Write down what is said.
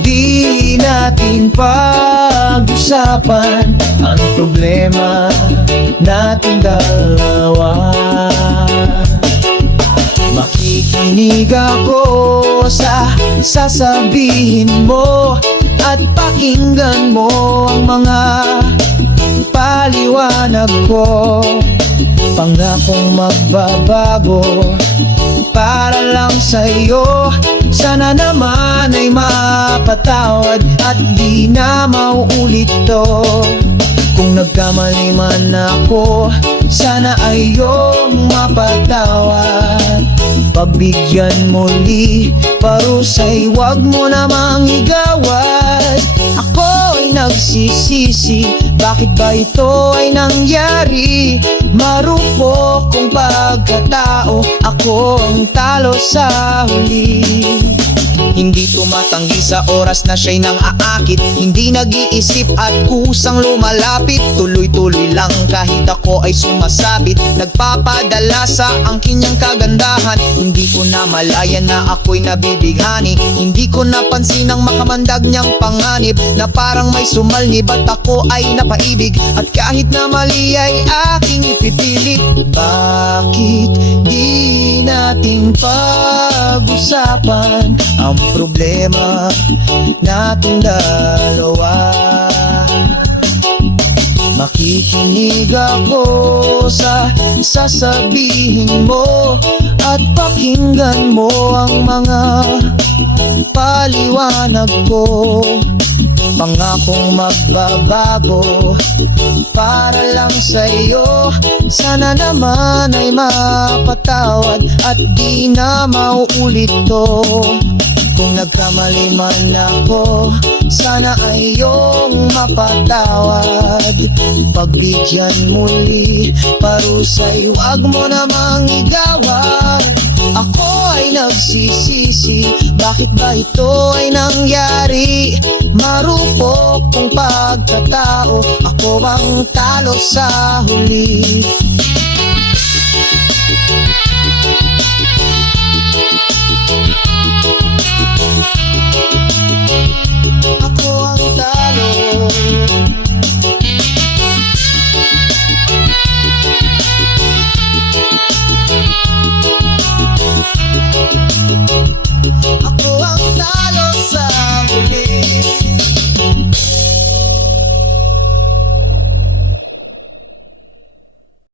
di natin pag-usapan ang problema nating dalawa. Makikinig ako sa sasabihin mo at pakinggan mo ang mga paliwanag ko. Pangakong magbabago para lang sa'yo. Sana naman ay mapatawad at di na mauulit to. Kung nagkamali man ako, sana ay iyong mapatawad. Pagbigyan muli, parusay, wag mo namang igawad. Ako ay nagsisisi, bakit ba ito ay nangyari? Marupok kong pagkatao, ako ang talo sa huli. Hindi tumatanggi sa oras na siya'y nang aakit, hindi nag-iisip at kusang lumalapit. Tuloy-tuloy lang kahit ako ay sumasabit, nagpapadala sa angkin niyang kagandahan. Hindi ko na malayan na ako'y nabibighani, hindi ko napansin ang makamandag niyang panganib, na parang may sumalnib at ako ay napaibig. At kahit na mali ay aking ipipilit. Bakit di natin pag-usapan ang problema nating dalawa? Makikinig ako sa sasabihin mo at pakinggan mo ang mga paliwanag ko. Pangakong magbabago para lang sa'yo. Sana naman ay mapatawad at di na mauulit to. Kung nagkamali man ako, sana ay iyong mapatawad. Pagbigyan muli, parusay, wag mo namang igawad. Ako ay nagsisisi, bakit ba ito ay nangyari? Marupok kong pagkatao, ako ang talo sa huli.